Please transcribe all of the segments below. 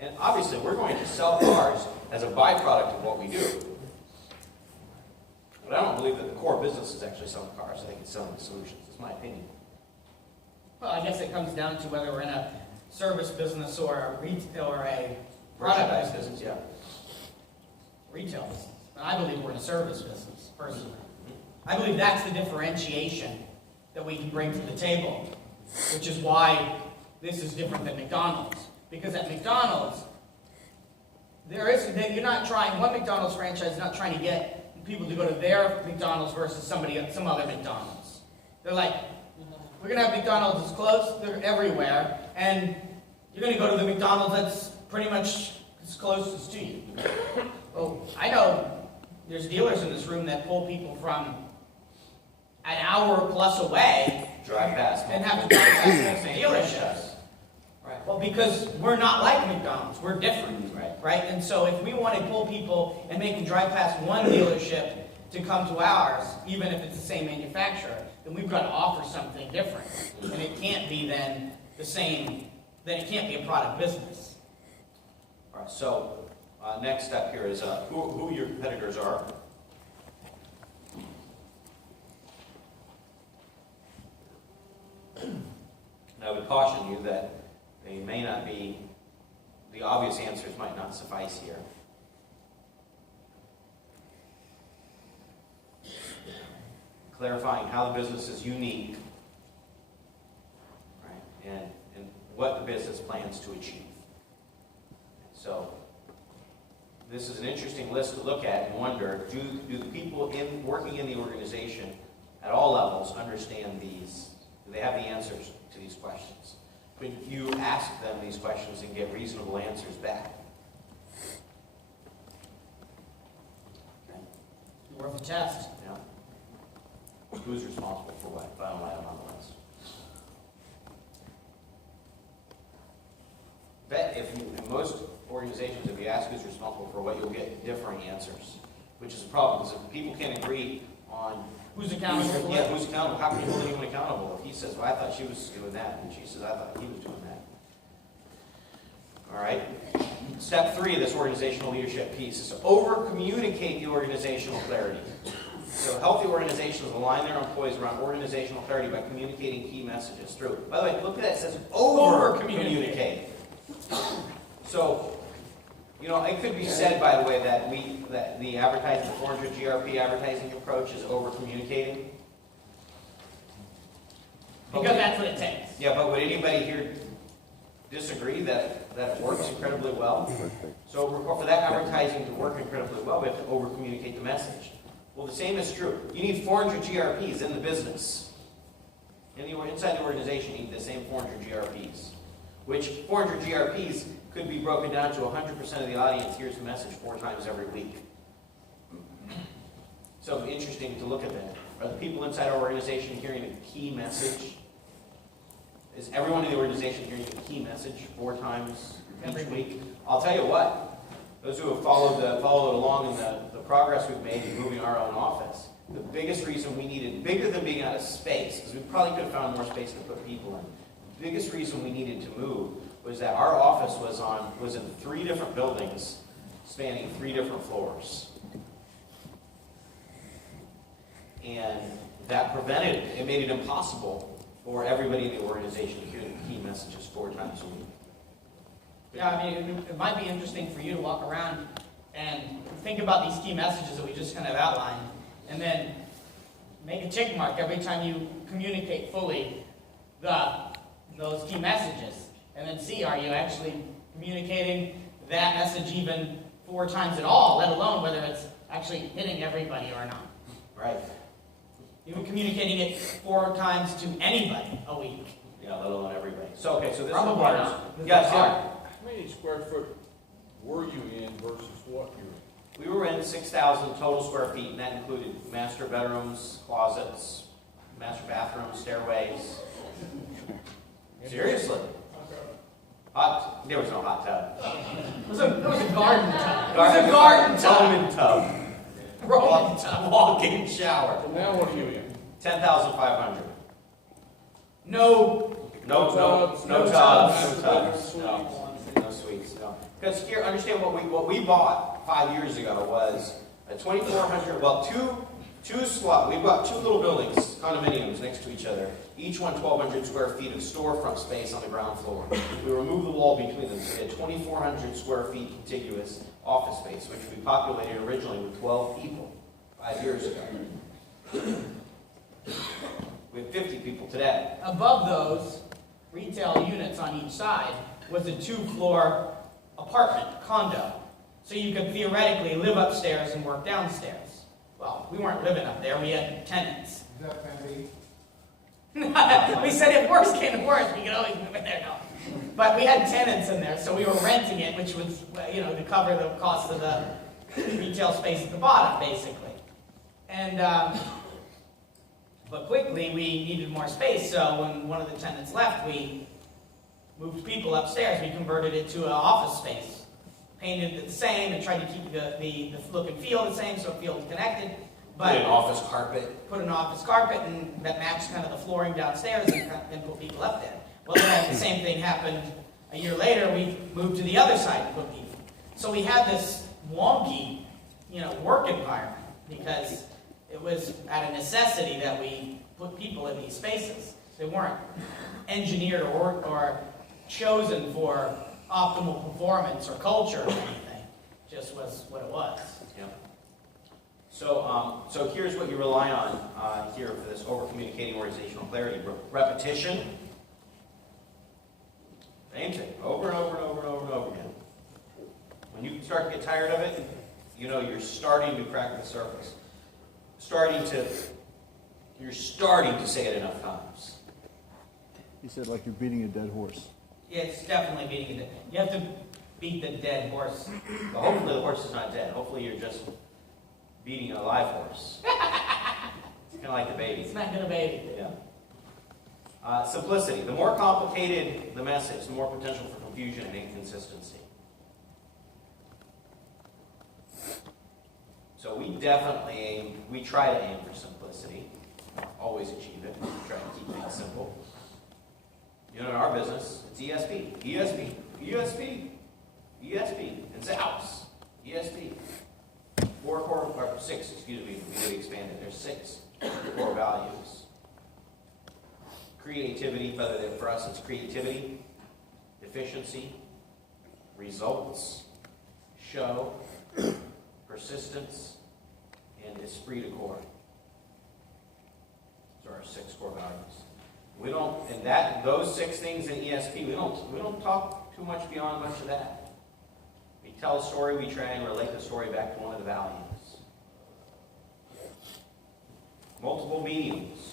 And obviously, we're going to sell cars as a byproduct of what we do. But I don't believe that the core business is actually selling cars. I think it's selling the solutions. That's my opinion. Well, I guess it comes down to whether we're in a service business or a product business. Yeah. Retail business. And I believe we're in a service business, personally. I believe that's the differentiation that we can bring to the table, which is why this is different than McDonald's. Because at McDonald's, you're not trying, one McDonald's franchise is not trying to get people to go to their McDonald's versus some other McDonald's. They're like, we're going to have McDonald's that's close, they're everywhere, and you're going to go to the McDonald's that's pretty much as closest to you. Well, I know there's dealers in this room that pull people from an hour plus away. Drive past. And have to drive past the dealerships. Right. Well, because we're not like McDonald's. We're different. Right? And so if we want to pull people and make them drive past one dealership to come to ours, even if it's the same manufacturer, then we've got to offer something different. And it can't be then the same, then it can't be a product business. All right, so next step here is who your competitors are. And I would caution you that they may not be, the obvious answers might not suffice here. Clarifying how the business is unique, right, and what the business plans to achieve. So, this is an interesting list to look at and wonder, do the people working in the organization at all levels understand these? Do they have the answers to these questions? Could you ask them these questions and get reasonable answers back? Okay. Worth a test. Yeah. Who's responsible for what? Final item on the list. Bet in most organizations, if you ask who's responsible for what, you'll get differing answers, which is a problem, because if people can't agree on who's accountable for yeah, who's accountable, how can you hold anyone accountable? If he says, well, I thought she was doing that, and she says, I thought he was doing that. All right. Step 3 of this organizational leadership piece is to over-communicate the organizational clarity. So healthy organizations align their employees around organizational clarity by communicating key messages through. By the way, look at that, it says over-communicate. So, it could be said, by the way, that the advertising, the 400 GRP advertising approach is over-communicating. Because that's what it takes. Yeah, but would anybody here disagree that it works incredibly well? So for that advertising to work incredibly well, we have to over-communicate the message. Well, the same is true. You need 400 GRPs in the business. Inside the organization, you need the same 400 GRPs. Which 400 GRPs could be broken down to 100% of the audience hears the message 4 times every week. So interesting to look at that. Are the people inside our organization hearing a key message? Is everyone in the organization hearing a key message 4 times every week? I'll tell you what, those who have followed along in the progress we've made in moving our own office, the biggest reason we needed, bigger than being out of space, because we probably could have found more space to put people in, the biggest reason we needed to move was that our office was in 3 different buildings spanning 3 different floors. And that made it impossible for everybody in the organization to hear the key messages 4 times a week. Yeah, I mean, it might be interesting for you to walk around and think about these key messages that we just kind of outlined, and then make a tick mark every time you communicate fully those key messages, and then see, are you actually communicating that message even 4 times at all, let alone whether it's actually hitting everybody or not. Right. Even communicating it 4 times to anybody a week. Yeah, let alone everybody. So this Probably requires... not. Yes, Hard. yeah. How many square foot were you in versus what you're in? We were in 6,000 total square feet, and that included master bedrooms, closets, master bathrooms, stairways. Seriously. There was no hot tub. It was a garden tub. It was a garden tub. Roman tub. Walk-in shower. And now what are you in? 10,500. No No tubs. No suites. No. Because here, understand what we bought 5 years ago was a 2,400, well, we bought two little buildings, condominiums next to each other, each one 1,200 square feet of storefront space on the ground floor. We removed the wall between them, so we had 2,400 square feet contiguous office space, which we populated originally with 12 people 5 years ago. We have 50 people today. Above those retail units on each side was a 2-floor apartment, condo. So you could theoretically live upstairs and work downstairs. Well, we weren't living up there, we had tenants. Is that Penny? We said if worse came to worse, we could always move in there, no. But we had tenants in there, so we were renting it, which was, to cover the cost of the retail space at the bottom, basically. And, but quickly, we needed more space, so when one of the tenants left, we moved people upstairs. We converted it to an office space, painted it the same, and tried to keep the look and feel the same, so it feels connected. Put an office carpet. Put an office carpet, and that matched kind of the flooring downstairs, and put people up there. Well, then the same thing happened a year later. We moved to the other side and put people. So we had this wonky, work environment, because it was at a necessity that we put people in these spaces. They weren't engineered or chosen for optimal performance or culture or anything. It just was what it was. Yeah. So here's what you rely on here for this over-communicating organizational clarity. Repetition. Same thing. Over and over and over and over and over again. When you start to get tired of it, you're starting to crack the surface. You're starting to say it enough times. He said like you're beating a dead horse. Yeah, it's definitely beating a dead. You have to beat the dead horse. But hopefully the horse is not dead. Hopefully you're just beating a live horse. It's kind of like the baby. It's not gonna baby. Yeah. Simplicity. The more complicated the message, the more potential for confusion and inconsistency. So we try to aim for simplicity. Always achieve it. We try to keep things simple. In our business, it's ESP, ESP, ESP, ESP, and Zaps, ESP. 6, we really expanded. There's 6 core values. Creativity, for us it's creativity, efficiency, results, show, persistence, and esprit de corps. Those are our 6 core values. We don't, those 6 things in ESP, we don't talk too much beyond much of that. We tell a story, we try and relate the story back to one of the values. Multiple mediums.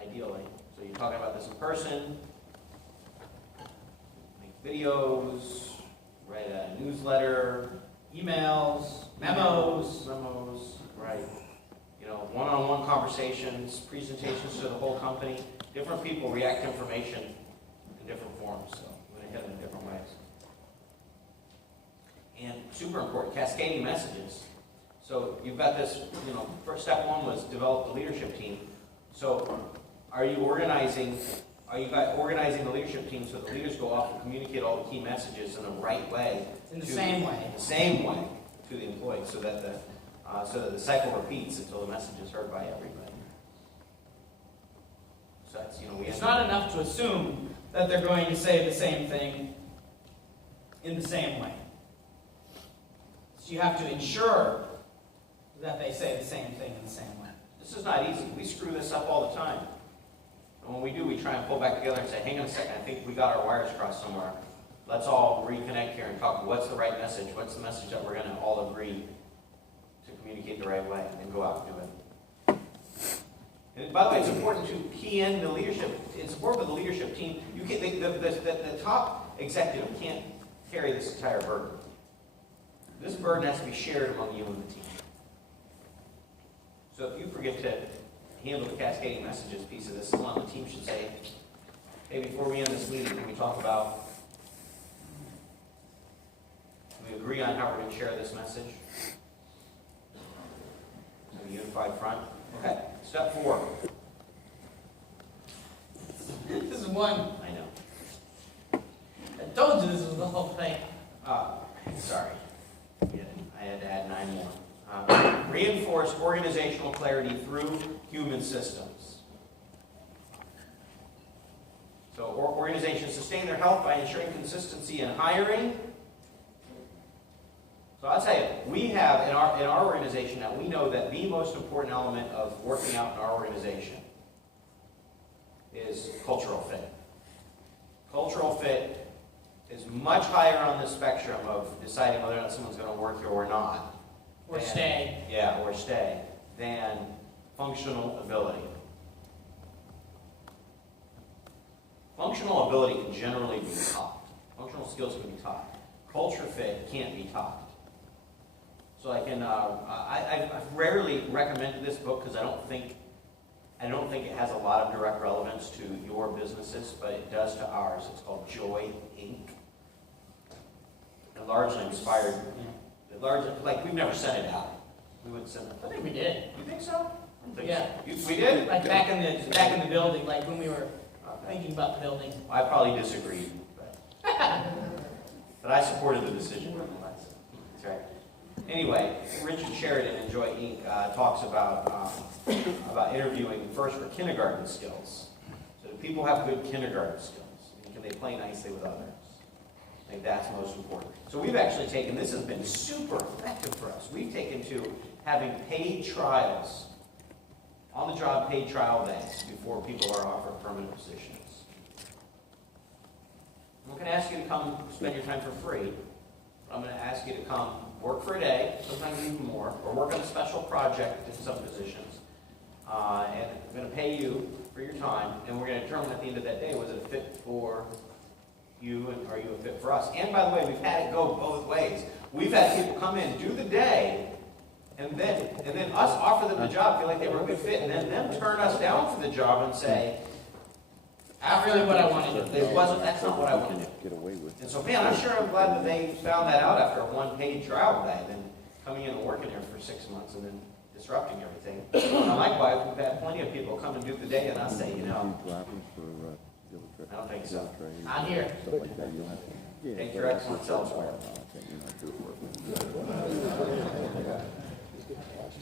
Ideally. So you're talking about this in person, make videos, write a newsletter, Emails, memos. right. One-on-one conversations, presentations to the whole company. Different people react to information in different forms, so we're going to hit them in different ways. And super important, cascading messages. So you've got this, first step 1 was develop the leadership team. So are you organizing the leadership team so the leaders go off and communicate all the key messages in the right way? In the same way. The same way to the employees, so that the cycle repeats until the message is heard by everybody. So that's, It's not enough to assume that they're going to say the same thing in the same way. So you have to ensure that they say the same thing in the same way. This is not easy. We screw this up all the time. And when we do, we try and pull back together and say, hang on a second, I think we got our wires crossed somewhere. Let's all reconnect here and talk, what's the right message? What's the message that we're going to all agree to communicate the right way and go out and do it? And by the way, it's important to key in the leadership. It's important for the leadership team. The top executive can't carry this entire burden. This burden has to be shared among you and the team. So if you forget to handle the cascading messages piece of this, someone on the team should say, hey, before we end this meeting, can we talk about, can we agree on how we're going to share this message? A unified front. Okay, step 4. This is one. I know. Don't reinforce organizational clarity through human systems. So organizations sustain their health by ensuring consistency in hiring. So I'll tell you, we have in our organization now, we know that the most important element of working out in our organization is cultural fit. Cultural fit is much higher on the spectrum of deciding whether or not someone's going to work here or not. Or stay. Yeah, or stay, than functional ability. Functional ability can generally be taught. Functional skills can be taught. Culture fit can't be taught. So I can, I've rarely recommended this book because I don't think it has a lot of direct relevance to your businesses, but it does to ours. It's called Joy, Inc. And largely inspired, like we've never sent it out. We wouldn't send it. I think we did. You think so? I don't think Yeah. so. We did? Like back in the building, like when we were thinking about the building. I probably disagreed, but I supported the decision nonetheless. That's right. Anyway, Richard Sheridan in Joy Inc. Talks about interviewing first for kindergarten skills. So do people have good kindergarten skills? And can they play nicely with others? I think that's most important. So we've actually taken, this has been super effective for us. We've taken to having paid trials, on-the-job paid trial days before people are offered permanent positions. I'm not going to ask you to come spend your time for free. I'm going to ask you to come work for a day, sometimes even more, or work on a special project in some positions. And I'm going to pay you for your time, and we're going to determine at the end of that day, was it a fit for you, and are you a fit for us? And by the way, we've had it go both ways. We've had people come in, do the day, and then us offer them the job, feel like they were a good fit, and then them turn us down for the job and say, Not really what I wanted. that's not what I wanted. Get away with. And so, man, I'm glad that they found that out after one paid trial day, than coming in and working there for 6 months and then disrupting everything. And likewise, we've had plenty of people come and do the day, and I say, I don't think so. I'm here. Take your excellence elsewhere.